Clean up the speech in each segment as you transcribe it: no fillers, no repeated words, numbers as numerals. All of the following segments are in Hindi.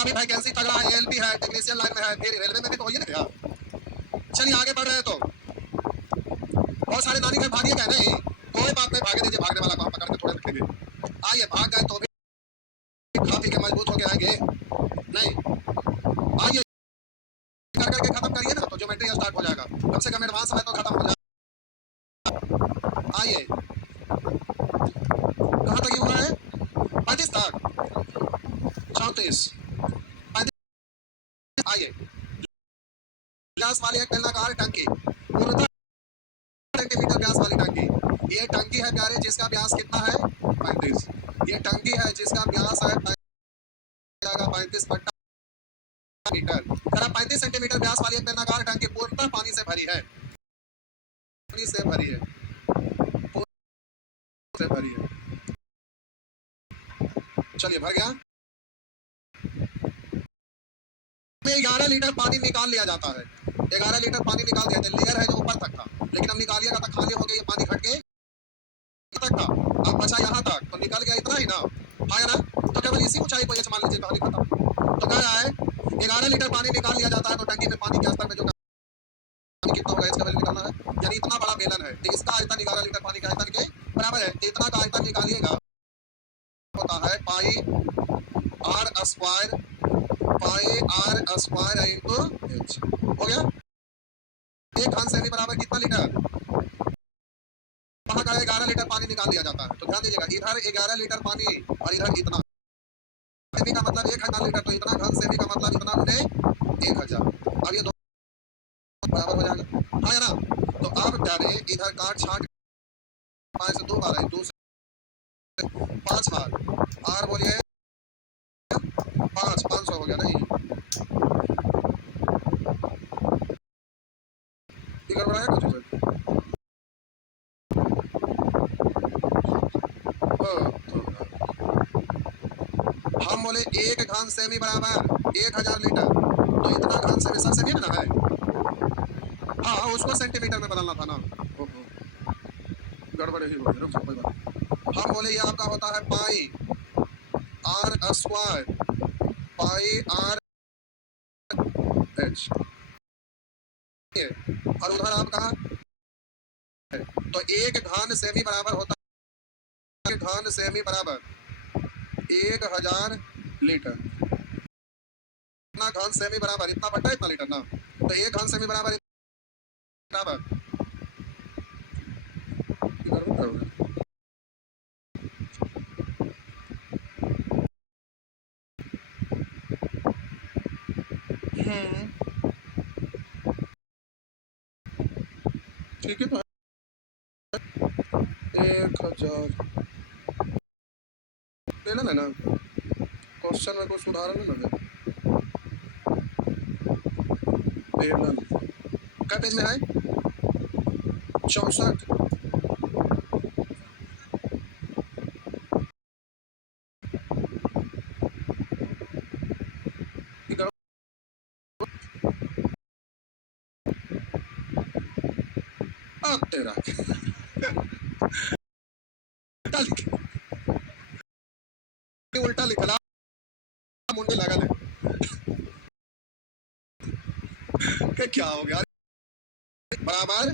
अभी वैकेंसी तगड़ा है, एएलपी है, टेक्नीशियन लाइन में है, फिर रेलवे में भी तो वही ना यार। चलिए आगे बढ़ रहे हैं। तो बहुत सारे नानी घर भागिए गए नहीं, कोई बात नहीं, भागे दीजिए, भागने वाला को हम पकड़ के थोड़े रखेंगे। आइए, भाग गए तो भी खा पी के मजबूत होके आएंगे नहीं। आइए, कर करके खत्म करिए ना, तो ज्योमेट्री स्टार्ट हो जाएगा, कम से कम एडवांस में तो खत्म हो जाएगा। आइए, कहाँ तक हुआ है? 35 तक, 34, 35। आइए, व्यास वाली एक बेलनाकार टंकी, पूर्णतः सेंटीमीटर व्यास वाली टंकी। ये टंकी है प्यारे, जिसका व्यास कितना है? 35। ये टंकी है जिसका व्यास है 35 बट्टा मीटर। जरा 35 सेंटीमीटर व्यास वाली एक बेलनाकार टंकी पूर्णतः पानी से भरी है, पानी से भरी है, से भरी है। चलिए, भर गया। में 11 लीटर पानी निकाल लिया जाता है। 11 लीटर पानी निकाल दिया था। लेयर है जो ऊपर तक था, लेकिन हम निकालिएगा तो खाली हो गया, ये पानी घट के तक था, अब बचा यहाँ तक, तो निकल गया इतना ही ना, आया ना। तो केवल इसी ऊंचाई को ये मान लीजिए, कहानी खत्म। तो क्या है, 11 लीटर पानी निकाल लिया जाता है, तो टंकी में पानी के स्तर में जो पानी कितना होगा इसका वैल्यू निकालना है। यानी इतना बड़ा बेलन है, तो इसका आयतन 11 लीटर पानी के आयतन के बराबर है। इतना का आयतन निकालिएगा, होता है pi r square, pi r square into h. हो गया। एक घन सेमी बराबर कितना लीटर? वहां का 11 लीटर पानी निकाल दिया जाता है। तो ध्यान दीजिएगा, इधर 11 लीटर पानी और इधर इतना सेमी का मतलब 1000 लीटर, तो इतना घन सेमी का मतलब इतना गुने 1000। अब ये दो बराबर हो जाएगा, हाँ या ना। तो अब प्यारे इधर काट छाट 5 से 2 बार है, 2 से 5 बार, आर बोलिए 5, 500 हो गया नहीं, फिगर बढ़ाया कुछ उसे। हम बोले एक घन सेमी बराबर 1000 लीटर, तो इतना घन सेमी, सब सेमी में ना है, हाँ उसको सेंटीमीटर में बदलना था ना। गड़बड़ ही हो गई, कोई बात। हम बोले ये आपका होता है pi r square, pi r h, और उधर आपका है, तो एक घन सेमी बराबर होता है, एक घन सेमी बराबर 1000 लीटर। इतना घन सेमी बराबर इतना बट्टा इतना लीटर ना, तो एक घन सेमी बराबर बराबर ठीक है। तो 1000 लेना है ना, क्वेश्चन में कुछ सुधार नहीं लगे। बेलन क्या पेज में है? 64। अब तेरा उल्टा लिखा, उल्टा लिखा, मुंडे लगा ले कि क्या हो गया, बराबर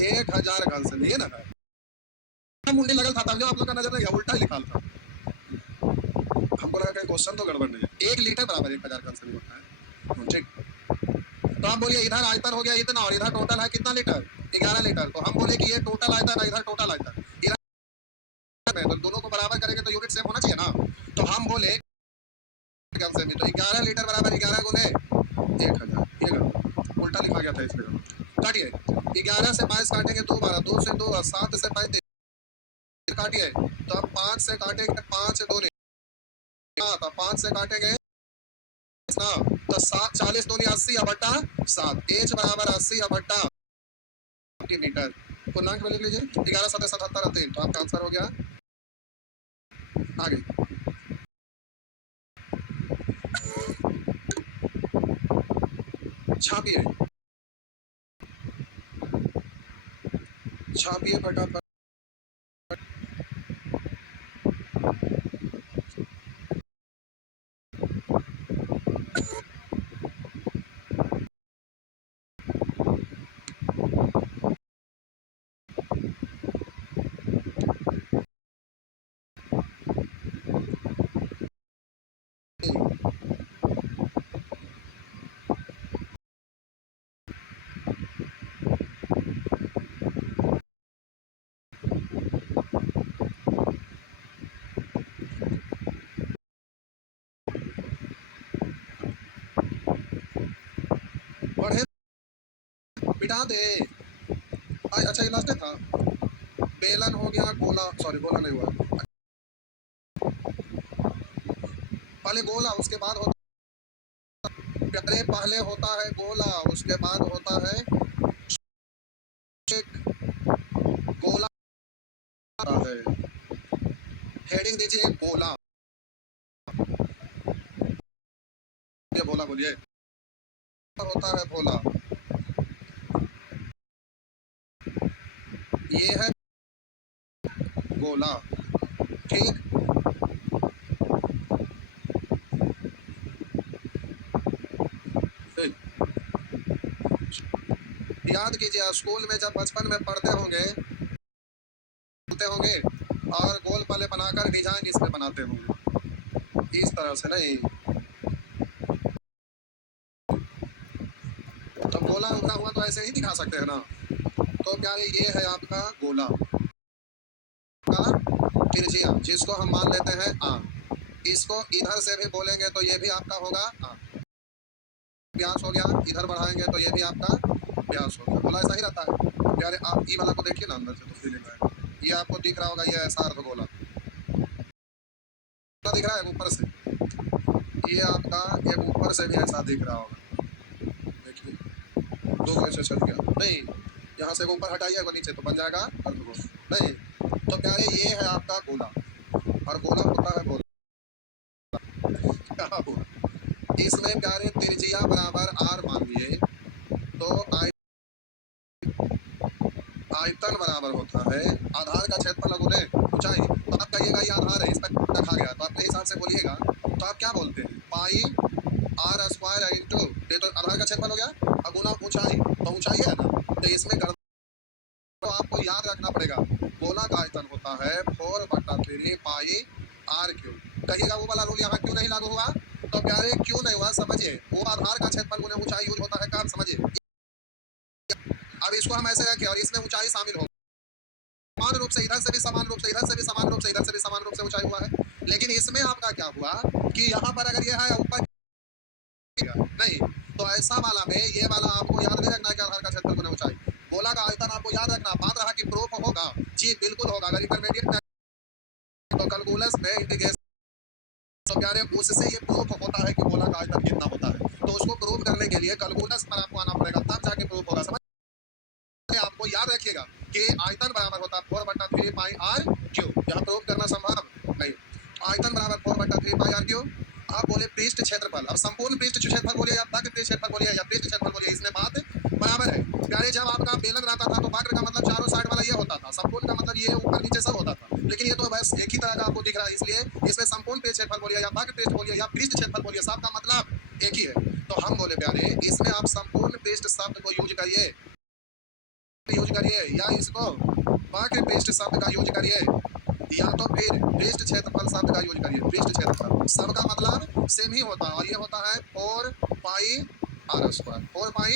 1000 घन सेमी है ना, मुंडे लगल था, तब जब आप लोग का नजर नहीं गया, उल्टा लिखा था। हमको लगा कहीं क्वेश्चन तो गड़बड़ नहीं है। 1 लीटर बराबर 1000 घन सेमी होता है, ठीक। तो आप बोलिए इधर आयतन हो गया इतना, और इधर टोटल है कितना लीटर? 11 लीटर। तो हम बोले कि ये टोटल आयतन है, इधर टोटल आयतन, इधर तो दोनों को बराबर करेंगे तो यूनिट सेम होना चाहिए ना। तो हम बोले घन सेमी, तो 11 लीटर बराबर 11 गुने 1000, ये उल्टा लिखा गया था इसलिए। काटिए, 11 से 22 काटेंगे 2 12, 2 से 2, 7 से 35 काटिए, तो अब 5 से काटेंगे, 5 से 2 नहीं, तो 5 से काटेंगे ना, तो 7 40 दूनी 80 बट्टा 7, एच बराबर 80 बट्टा सेंटीमीटर। पूर्णांक में लिख लीजिए, 11 7 77 3, तो आपका आंसर हो गया। आगे छापिए, छापिए फटाफट। बढ़े बिठा दे। अच्छा ये लास्ट था। बेलन हो गया, गोला, सॉरी गोला नहीं हुआ, पहले गोला उसके बाद होता, अरे पहले होता है गोला उसके बाद होता है एक गोला है। हेडिंग दीजिए गोला, ये बोला बोलिए, होता है भोला, ये है गोला, ठीक। याद कीजिए स्कूल में जब बचपन में पढ़ते होंगे, पढ़ते होंगे और गोल पले बनाकर डिजाइन इसमें बनाते होंगे, इस तरह से नहीं। तो गोला उभरा हुआ तो ऐसे ही दिखा सकते हैं ना। तो प्यारे ये है आपका गोला का त्रिज्या, जिसको हम मान लेते हैं आ। इसको इधर से भी बोलेंगे तो ये भी आपका होगा आ। व्यास हो गया, इधर बढ़ाएंगे तो ये भी आपका व्यास हो गया। गोला ऐसा ही रहता है प्यारे। आप ई वाला को देखिए ना अंदर से तो फीलिंग आएगा। ये आपको दिख रहा होगा, ये ऐसा अर्ध गोला दिख रहा है ऊपर से, ये आपका एक ऊपर से भी ऐसा दिख रहा होगा। देखिए दो कैसे चल गया नहीं, यहाँ से ऊपर हटाइएगा नीचे तो बन जाएगा अर्ध गोला नहीं। तो प्यारे ये है आपका गोला, और गोला होता है गोला। क्या हुआ इसमें प्यारे, त्रिज्या बराबर आर मान लिए तो आयतन बराबर होता है आधार का क्षेत्रफल गुणे ऊंचाई। तो आप कहिएगा ये आधार है, इस पर रखा गया, तो अपने हिसाब से बोलिएगा। तो आप क्या बोलते हैं, पाई आर स्क्वायर इंटू, ये तो आधार का क्षेत्रफल हो गया, और गुना ऊंचाई, तो ऊंचाई है ना, तो इसमें गड़बड़। तो आपको याद रखना पड़ेगा गोला का आयतन होता है 4/3 पाई आर क्यूब। कहिएगा वो वाला रूल यहाँ क्यों नहीं लागू हुआ, तो प्यारे क्यों नहीं हुआ समझिए, वो आधार का क्षेत्रफल गुणे ऊंचाई यूज होता है, काम समझिए। अब इसको हम ऐसे रखें और इसमें ऊंचाई शामिल हो, समान रूप से इधर से भी समान रूप से, इधर से भी समान रूप से, इधर से भी समान रूप से ऊंचाई हुआ है। लेकिन इसमें आपका क्या हुआ कि यहाँ पर अगर ये है ऊपर नहीं, तो ऐसा वाला में ये वाला आपको याद नहीं रखना है कि आधार का क्षेत्रफल गुना ऊंचाई। गोला का आयतन आपको याद रखना, बात रहा कि प्रूफ होगा, जी बिल्कुल होगा। अगर इंटरमीडिएट में तो कैलकुलस में इंटीग्रेशन, तो प्यारे उससे ये प्रूफ होता है कि गोला का आयतन कितना होता है। तो उसको प्रूफ करने के लिए कैलकुलस पर आपको आना पड़ेगा, तब जाके प्रूफ होगा। समझ आपको याद रखिएगा कि आयतन बराबर होता है 4/3 पाई आर क्यूब। यहाँ प्रूफ करना संभव नहीं। आयतन बराबर 4/3 पाई आर क्यूब। आप बोले पृष्ठ क्षेत्रफल, अब संपूर्ण पृष्ठ क्षेत्रफल बोलिए या वक्र पृष्ठ क्षेत्रफल बोलिए या पृष्ठ क्षेत्रफल बोलिए, इसमें बात बराबर है प्यारे। जब आपका बेलन रहता था तो वक्र का मतलब चारों साइड वाला ये होता था, संपूर्ण का मतलब ये ऊपर नीचे सब होता था। लेकिन ये तो बस एक ही तरह का आपको दिख रहा है, इसलिए इसमें संपूर्ण पृष्ठ क्षेत्रफल बोलिए या वक्र पृष्ठ बोलिए या पृष्ठ क्षेत्रफल बोलिए, सबका मतलब एक ही है। तो हम बोले प्यारे इसमें आप संपूर्ण पृष्ठ शब्द को यूज करिए, या इसको वक्र पृष्ठ शब्द का यूज करिए, या तो फिर पृष्ठ क्षेत्रफल शब्द का यूज करिए। पृष्ठ क्षेत्रफल सबका मतलब सेम ही होता है, और ये होता है 4 पाई आर स्क्वायर, 4 पाई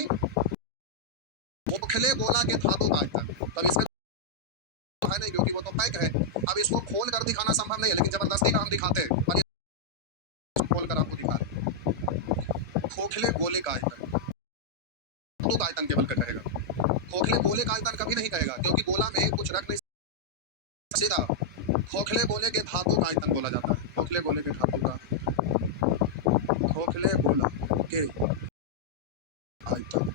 उपखले गोला के धातु का आयतन। तब इसमें तो है नहीं क्योंकि वो तो पैक है। अब इसको खोल कर दिखाना संभव नहीं है, लेकिन जबरदस्ती का हम दिखाते हैं, और ये खोल कर आपको दिखा रहे। खोखले गोले का आयतन, धातु का आयतन केवल का कहेगा, खोखले गोले का आयतन कभी नहीं कहेगा, क्योंकि गोला में कुछ रख नहीं सीधा। खोखले गोले के धातु का आयतन बोला जाता है, खोखले गोले के धातु का, खोखले गोला के आयतन।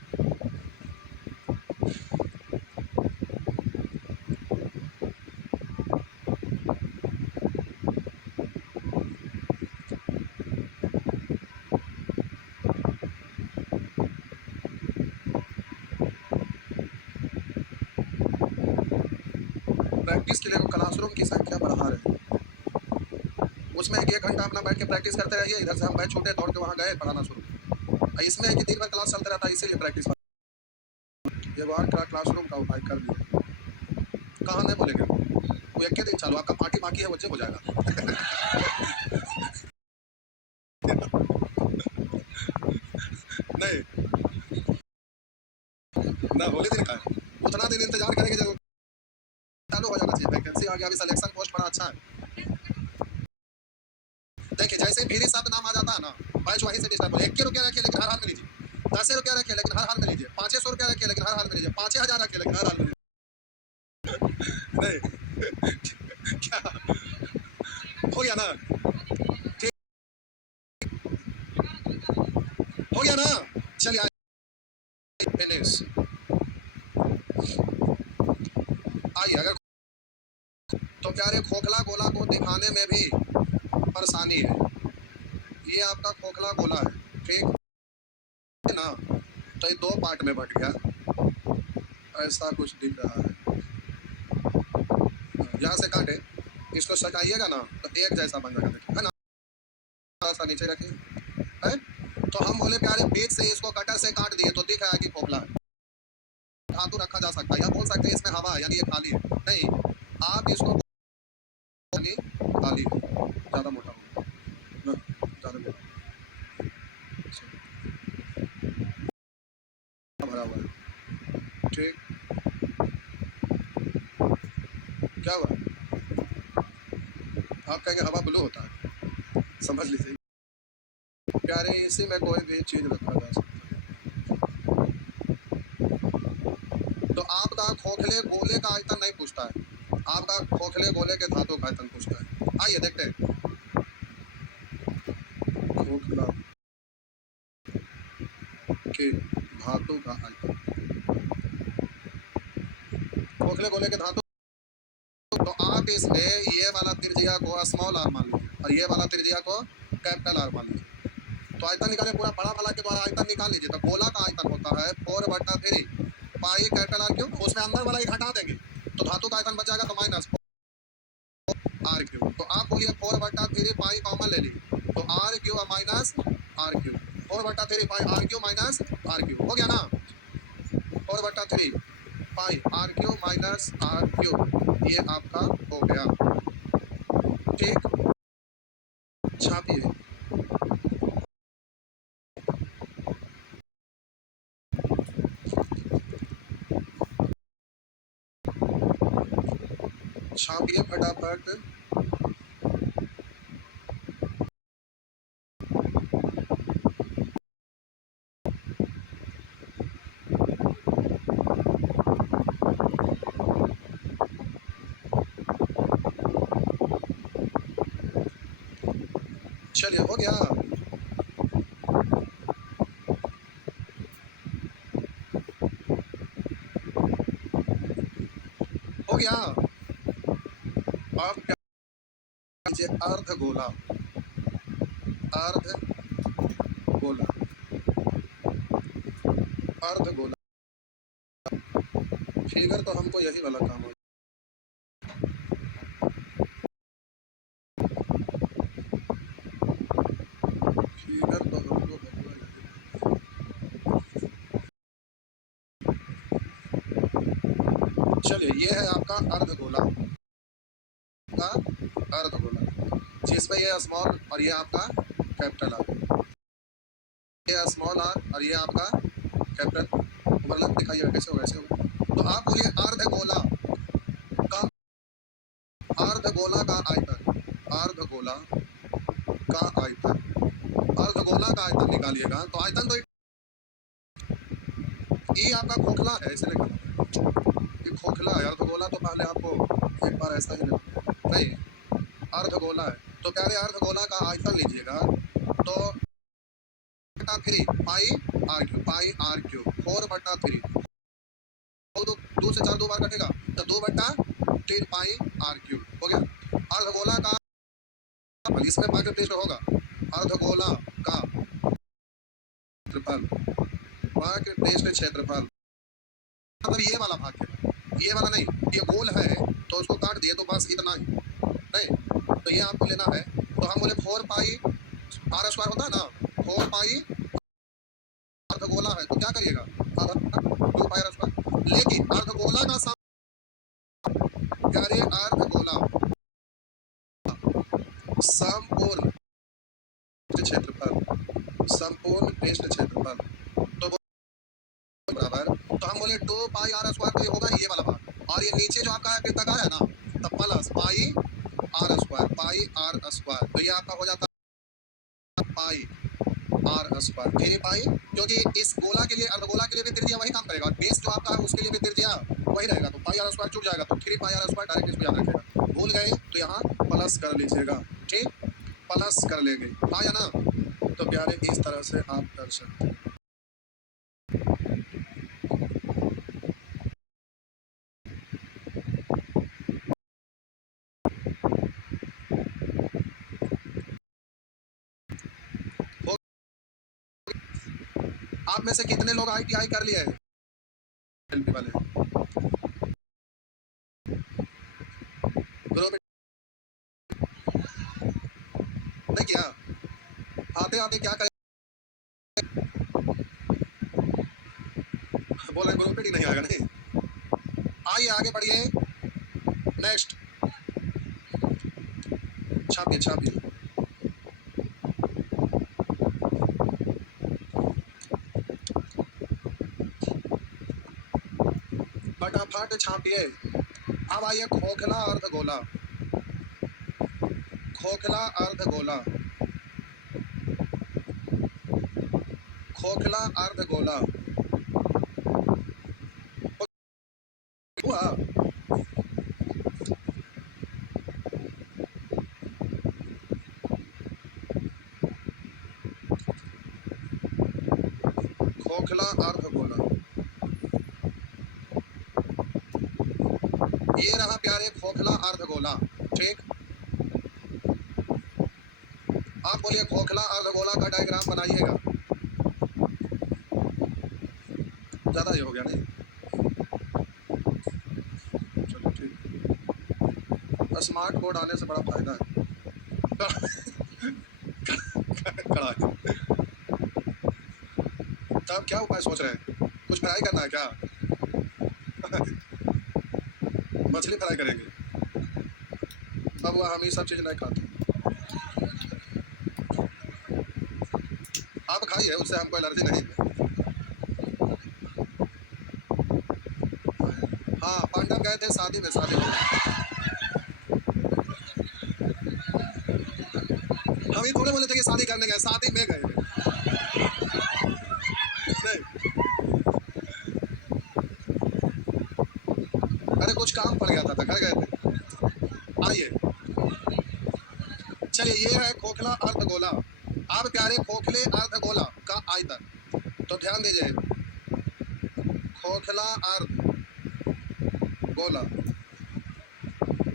प्रैक्टिस के लिए हम क्लासरूम की संख्या बढ़ा रहे हैं, उसमें एक घंटा अपना बैठ के प्रैक्टिस करते रहिए। इधर से हम बैठ छूटे दौड़ के वहाँ गए पढ़ाना शुरू। इसमें है कि दिन भर क्लास चलता रहता है, इसीलिए प्रैक्टिस ये बार क्लासरूम का उपाय कर लिया। कहाँ नहीं बोलेंगे, वो एक दिन चालू, आपका पार्टी बाकी है, बच्चे हो जाएगा। नहीं ना, होली दिन का है, उतना दिन इंतजार करेंगे जब चालू हो जाना चाहिए। वैकेंसी आ गया, अभी सिलेक्शन पोस्ट बड़ा अच्छा है। देखिए जैसे भीरी शब्द नाम आ जाता है ना, बैच वहीं से डिस्टर्ब हो। 21 रुपया रखिए लेकिन हर हाल में लीजिए, 10 रुपया रखिए लेकिन हर हाल में लीजिए, 500 रुपया रखिए लेकिन हर हाल में लीजिए, 5000 रखिए लेकिन हर हाल में लीजिए। नहीं क्या हो गया ना, ठीक हो गया ना। चलिए फिनिश। आइए, अगर तो प्यारे खोखला गोला को दिखाने में भी परेशानी है। ये आपका खोखला गोला है, ठीक है ना। तो ये दो पार्ट में बट गया, ऐसा कुछ दिख रहा है। यहाँ से काटे, इसको सटाइएगा ना तो एक जैसा बन जाएगा, देखिए है ना। थोड़ा सा नीचे रखिए, है। तो हम बोले प्यारे बीच से इसको कटर से काट दिए तो दिख रहा है कि खोखला है। धातु रखा जा सकता है, या बोल सकते हैं इसमें हवा है, यानी ये खाली है। नहीं, आप इसको यानी खाली है, ज़्यादा मोटा हो ना, ज़्यादा मोटा भरा हुआ है, ठीक। क्या हुआ, आप कहेंगे हवा ब्लू होता है, समझ लीजिए प्यारे इसी में कोई भी चीज़ रखा जा सकता है। तो आपका खोखले गोले का आयतन नहीं पूछता है, आपका खोखले गोले के धातु का आयतन पूछता है। आइए देखते हैं, खोखला के धातु का आयतन, खोखले गोले के धातु। तो आप इसमें ये वाला त्रिज्या को स्मॉल आर मान लीजिए और ये वाला त्रिज्या को कैपिटल आर मान लीजिए। तो आयतन निकाले, पूरा बड़ा वाला के द्वारा आयतन निकाल लीजिए। तो गोला का आयतन होता है 4/3 पाई कैपिटल आर क्यूब, उसमें अंदर वाला ही हटा देंगे तो धातु का आयतन बच जाएगा, तो माइनस आर क्यूब। तो आप बोलिए 4/3 पाई कॉमन ले लीजिए, तो r cube minus r cube, 4/3 pi r cube minus r cube हो गया ना। 4/3 pi r cube minus r cube, ये आपका हो गया, ठीक। छापिए, छापिए फटाफट। चलिए हो गया, हो गया। आप क्या कीजिए, अर्ध गोला, अर्ध गोला, अर्ध गोला। फिगर तो हमको यही वाला काम है, फिगर तो हमको चलिए ये है आपका अर्ध गोला का, अर्ध गोला जिसमें ये स्मॉल और ये आपका कैपिटल आर, ये स्मॉल आर और ये आपका कैपिटल, मतलब दिखाइए कैसे होगा, ऐसे होगा। तो आप बोलिए अर्ध गोला का, अर्ध गोला का आयतन, अर्ध गोला का आयतन, अर्ध गोला का आयतन निकालिएगा तो आयतन तो ये आपका खोखला है, इसलिए ये खोखला है। अर्ध गोला तो पहले आपको एक बार ऐसा ही नहीं, अर्ध गोला है। तो प्यारे अर्ध गोला का आयतन लीजिएगा तो 3 pi r cube, pi r cube 4/3, दो से 4 दो बार कटेगा तो 2/3 पाई आर क्यूब हो गया। अर्ध गोला का इसमें भाग टेस्ट होगा, अर्ध गोला का क्षेत्रफल, भाग टेस्ट क्षेत्रफल, मतलब ये वाला भाग है, ये वाला नहीं। ये गोल है तो उसको काट दिए तो बस इतना ही नहीं, तो ये आपको लेना है। तो हम बोले 4 पाई आर स्क्वायर होता है ना, 4 पाई अर्धगोला है तो क्या करिएगा, 2 पाई आर स्क्वायर। लेकिन अर्धगोला का प्यारे अर्धगोला संपूर्ण क्षेत्रफल, संपूर्ण पृष्ठ क्षेत्रफल तो बराबर, तो हम बोले 2 पाई आर स्क्वायर, तो ये होगा ये वाला भाग, और ये नीचे जो आपका वृत्ताकार है ना, तो प्लस पाई आर स्क्वायर, तो ये आपका हो जाता है पाई आर स्क्वायर 3 पाई, क्योंकि इस गोला के लिए, अर्धगोला के लिए भी त्रिज्या वही काम करेगा, और बेस जो आपका है उसके लिए भी त्रिज्या वही रहेगा, तो पाई आर स्क्वायर छूट जाएगा, तो 3 पाई आर स्क्वायर, डायरेक्ट इसको याद रखिएगा, भूल गए तो यहाँ प्लस कर लीजिएगा, ठीक, प्लस कर लेंगे, आया ना। तो प्यारे इस तरह से आप कर सकते हैं। आप में से कितने लोग ITI कर लिए हैं एलपी वाले? ग्रुप नहीं किया? आते आते क्या करें, बोल रहे ग्रुप ही नहीं आएगा, नहीं आइए आगे बढ़िए, नेक्स्ट छापिए छापिए, फटाफट छापिए। अब आइए खोखला अर्धगोला, खोखला अर्धगोला, खोखला अर्धगोला हुआ, खोखला अर्धगोला, ये रहा प्यारे खोखला अर्धगोला, ठीक। आप बोलिए खोखला अर्धगोला का डायग्राम बनाइएगा, ज्यादा ये हो गया नहीं, चलो ठीक, स्मार्ट बोर्ड आने से बड़ा फायदा है। खड़ा है। तब क्या उपाय सोच रहे हैं, कुछ फ्राई करना है क्या? मछली फ्राई करेंगे, अब वह हम ये सब चीज नहीं खाते, आप खाइए, उससे हमको एलर्जी नहीं है। हाँ पांडव गए थे शादी में, शादी में हम ये थोड़े बोले थे कि शादी करने गए, शादी में गए थे, नहीं अरे कुछ काम पड़ गया था तो घर गए थे। आइए चलिए, ये है खोखला अर्धगोला। अब प्यारे खोखले अर्धगोला का आयतन, तो ध्यान दीजिए, खोखला अर्धगोला,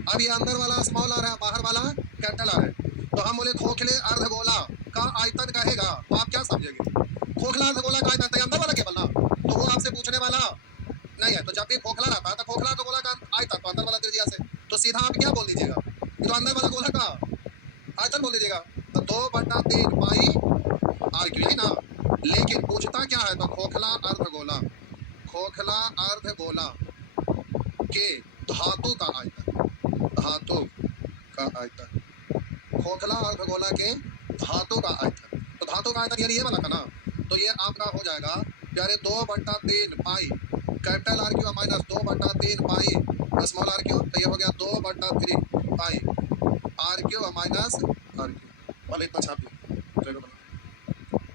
अब ये अंदर वाला स्मॉल आर है, बाहर वाला कैपिटल आर है, तो हम बोले खोखले अर्धगोला का आयतन कहेगा, तो आप क्या समझेंगे? खोखला अर्धगोला का आयतन, तो अंदर वाला केवल ना, तो वो आपसे पूछने वाला नहीं है, तो जब भी खोखला रहता है तो खोखला अर्धगोला का आयतन, तो अंदर वाला त्रिज्या से, तो सीधा आप क्या बोल दीजिएगा, तो अंदर वाला गोला का आयतन बोल दीजिएगा, तो 2/3 पाई आर क्यू, यही ना। लेकिन पूछता क्या है, तो खोखला अर्धगोला, खोखला अर्धगोला के धातु का आयतन, धातु का आयतन, खोखला अर्धगोला के धातु का आयतन, तो धातु का आयतन यानी ये वाला था ना, तो ये आपका हो जाएगा प्यारे 2/3 pi capital r cube minus 2/3 pi small r cube, तो ये हो गया 2/3 pi r cube minus r cube, वाले इतना छापिए,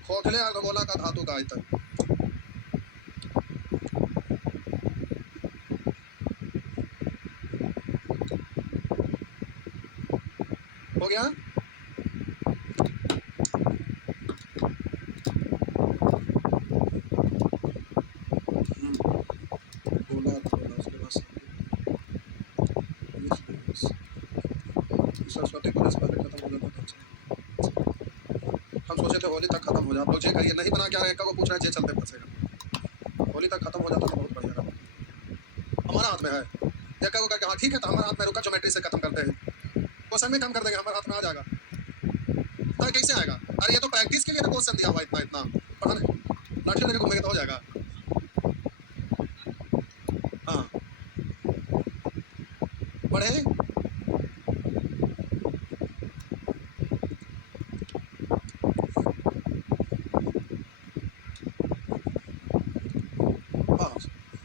खोखले अर्धगोला का धातु का आयतन, हो गया। गोला उसके बाद सरस्वती पूजा से पहले खत्म हो जाता था, हम सोचे थे होली तक खत्म हो जाए, आप लोग जे करिए, नहीं बना क्या है, कब पूछ रहे हैं, जे चलते फंसेगा, होली तक खत्म हो जाता तो बहुत बढ़िया रहा, हमारा हाथ में है, या कब करके, हाँ ठीक है, तो हमारा हाथ में, रुका ज्योमेट्री से खत्म करते हैं, क्वेश्चन में कम कर देंगे, हमारे हाथ में आ जाएगा, तो कैसे आएगा, अरे ये तो प्रैक्टिस के लिए क्वेश्चन दिया हुआ इतना इतना, पता नहीं लाठी लेके घूमेंगे तो हो जाएगा। हाँ बढ़े,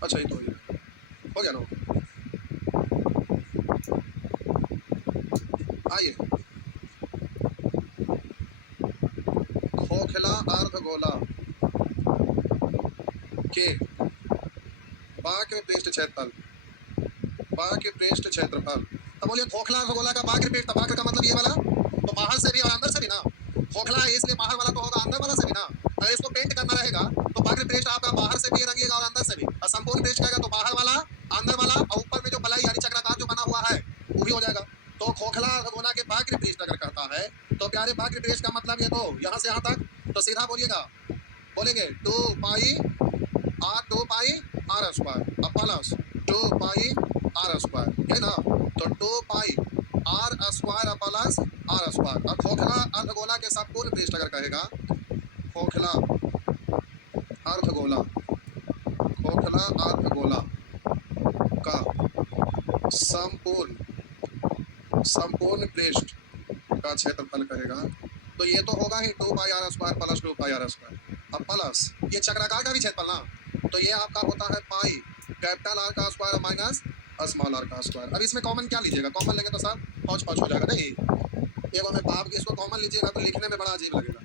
अच्छा ये तो हो गया ना। आइए, खोखला अर्धगोला के बाह्य पृष्ठ क्षेत्रफल, बाह्य पृष्ठ क्षेत्रफल। तो बोलिए खोखला अर्धगोला का बाह्य पृष्ठ, बाह्य का मतलब ये वाला, तो बाहर से भी और अंदर से भी ना। खोखला है इसलिए बाहर वाला तो होगा, अंदर वाला से भी ना। अगर इसको पेंट करना रहेगा तो बाह्य पृष्ठ आपका बाहर से भी रंगिएगा और अंदर से भी, और संपूर्ण पृष्ठ कहेगा तो बाहर वाला, अंदर वाला और ऊपर में जो पलाई यानी चक्राकार जो बना हुआ है वो भी हो जाएगा। तो खोखला अर्धगोला के बाह्य पृष्ठ अगर कहता है तो प्यारे बाह्य पृष्ठ का मतलब ये तो यहाँ से यहाँ तक, तो सीधा बोलिएगा, बोलेंगे 2 pi r, 2 pi r square अब प्लस 2 पाई आर स्क्वायर है ना। तो 2 pi r square plus r square. और खोखला अर्धगोला के संपूर्ण पृष्ठ अगर कहेगा, खोखला अर्धगोला, खोखला अर्धगोला का संपूर्ण, संपूर्ण पृष्ठ का क्षेत्रफल कहेगा, तो ये तो होगा ही 2 pi r square plus 2 pi r square अब प्लस ये चक्राकार का भी क्षेत्रफल ना, तो ये आपका होता है पाई कैपिटल आर का स्क्वायर माइनस स्मॉल आर का स्क्वायर। अब इसमें कॉमन क्या लीजिएगा, कॉमन लेंगे तो सब पौच पौच हो जाएगा नहीं। ये हमें भाव इसको कॉमन लीजिएगा तो लिखने में बड़ा अजीब लगेगा।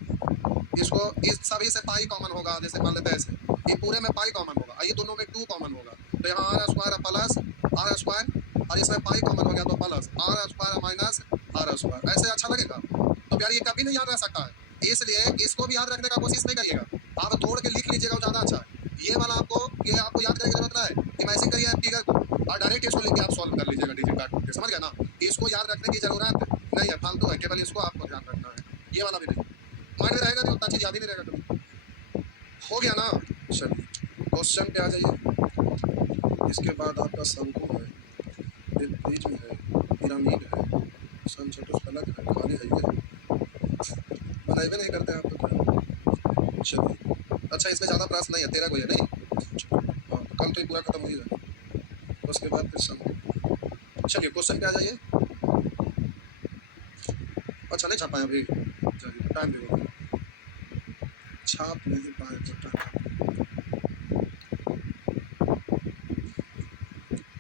इसको इस सभी से पाई कॉमन होगा, जैसे मान लेते हैं ऐसे, ये पूरे में पाई कॉमन होगा, ये दोनों में 2 कॉमन होगा, तो यहाँ r square plus r square, और इसमें पाई कॉमन हो गया तो plus r square minus r square. ऐसे अच्छा लगेगा तो प्यार ये कभी नहीं याद रह सकता है, इसलिए इसको भी याद रखने का कोशिश नहीं करिएगा, आप तोड़ के लिख लीजिएगा, ज़्यादा अच्छा है। ये वाला आपको, ये आपको याद करने की जरूरत नहीं है, इमेजिन करिए फिगर को और डायरेक्ट इसको लेके आप सॉल्व कर लीजिएगा डिजिट काट के, समझ गया ना। इसको याद रखने की जरूरत नहीं है, फालतू है, केवल इसको आपको ध्यान रखना है, ये वाला भी नहीं। माइंड में रहेगा नहीं, उतना चीज़ याद ही नहीं रहेगा कभी। हो गया ना। चलिए क्वेश्चन पे आ जाइए। इसके बाद आपका शंकु है, फिर प्रिज्म है, पिरामिड है, समचतुष्फलक है, खाली है, ये बनाए नहीं करते आप तो। चलिए अच्छा, इसमें ज़्यादा प्रश्न नहीं है, 13 को है नहीं। हाँ कल तो ये पूरा खत्म हो ही जाएगा, उसके बाद फिर शंकु। चलिए क्वेश्चन पे आ जाइए। अच्छा नहीं छाप पाए अभी, चलिए टाइम देखो, छाप नहीं पाए तो टाइम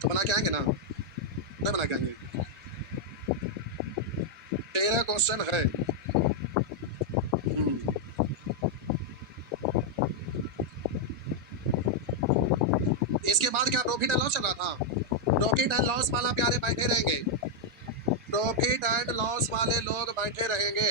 तो बना के आएंगे ना, नहीं बना के आएंगे। 13 क्वेश्चन है। इसके बाद क्या प्रॉफिट एंड लॉस चल रहा था, प्रॉफिट एंड लॉस वाला प्यारे बैठे रहेंगे, प्रॉफिट एंड लॉस वाले लोग बैठे रहेंगे।